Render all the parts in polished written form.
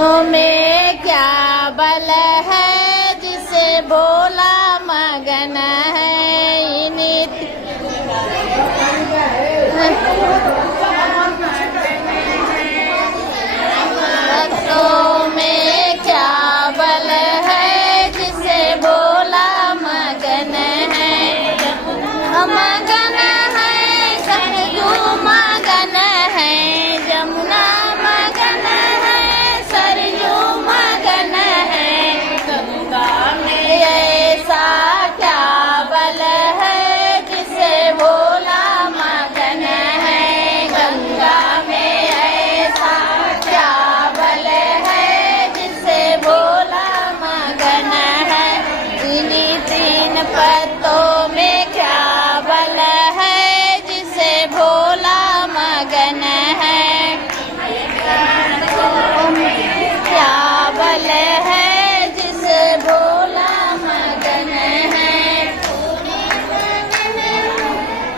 में क्या बल है जिसे भोला मगन है। नित्य भक्तों में क्या बल है जिसे भोला मगन है। मगन है सरयू मगन है, जमुना मगन है, सरयू मगन है। गंगा में ऐसा क्या बल है जिसे भोला मगन है। गंगा में ऐसा क्या बल है जिसे भोला मगन है। इन्हीं तीन पत्तों में क्या बल है जिसे भोला मगन है। क्या बल है जिसे भोला मगन है।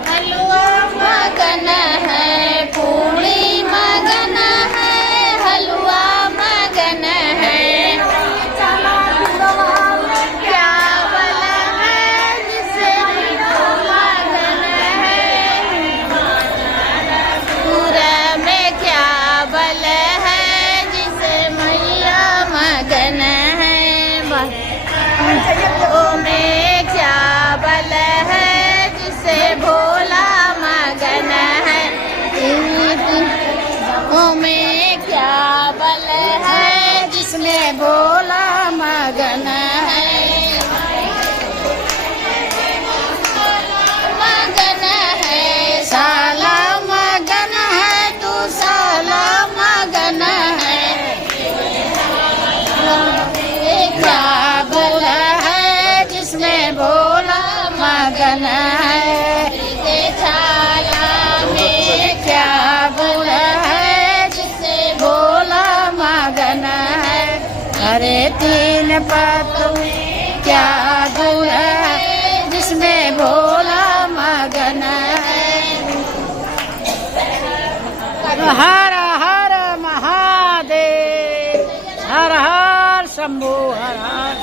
हलवा मगन है, पूरी मगन है, हलवा मगन है। क्या बल है जिसे मगन है। पूरा में क्या बल है जिसे मैया मगन है। ओ में क्या बल है जिसे भोला मगन है। ओ में क्या बल है जिसमें भोला मगन है। मगन है साला मगन है, तू साला मगन है। क्या बल है जिसमें भोला मगन है। छाला में क्या बल है जिसे भोला मगन है। अरे तीन पत्तों में क्या बल है जिसमें भोला मगन है। हर हर महादेव, हर हर शंभू, हर हर।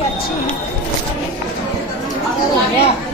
अच्छी है।